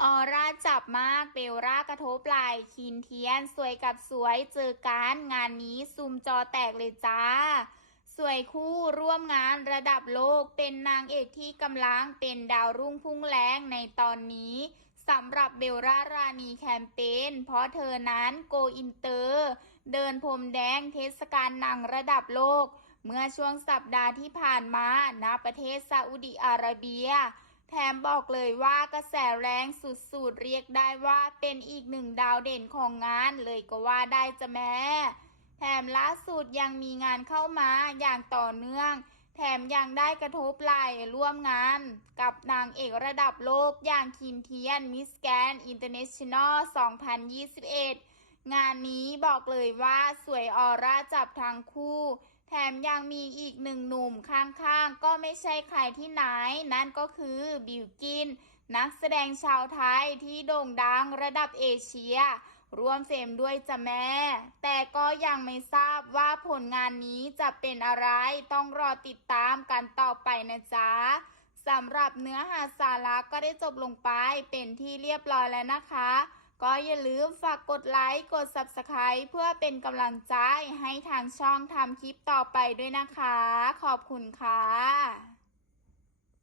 ออร่าจับมากเบลร่ากระทบไหลคินเทียน สวยกับสวยเจอกันงานนี้ซุมจอแตกเลยจ้า สวยคู่ร่วมงานระดับโลกเป็นนางเอกที่กำลังเป็นดาวรุ่งพุ่งแรงในตอนนี้สำหรับเบลล่ารานีแคมเปญเพราะเธอนั้นโกอินเตอร์ เดินพรมแดงเทศกาลหนังระดับโลก เมื่อช่วงสัปดาห์ที่ผ่านมาณประเทศซาอุดิอาระเบีย แถมบอกเลยว่ากระแสแรงสุดๆ เรียกได้ว่าเป็นอีกหนึ่งดาวเด่นของงานเลยก็ว่าได้จะแม่แถมล่าสุดยังมีงานเข้ามาอย่างต่อเนื่อง แถมยังได้กระทบไหลร่วมงาน กับนางเอกระดับโลกอย่างคินเทียนมิสแกนอินเตอร์เนชั่นแนล 2021 งานนี้บอกเลยว่าสวยออร่าจับทั้งคู่ แถมยังมีอีกหนึ่งหนุ่มข้างๆ ก็ไม่ใช่ใครที่ไหน นั่นก็คือบิวกิน นักแสดงชาวไทยที่โด่งดังระดับเอเชียร่วมเฟรมด้วยจ้ะแม่ แต่ก็ยังไม่ทราบว่าผลงานนี้จะเป็นอะไร ต้องรอติดตามกันต่อไปนะจ๊ะสำหรับเนื้อหาสาระก็ได้จบลงไปเป็นที่เรียบร้อยแล้วนะคะ ก็อย่าลืมฝากกดไลค์ กด Subscribe เพื่อเป็นกำลังใจให้ทางช่องทำคลิปต่อไปด้วยนะคะ ขอบคุณค่ะ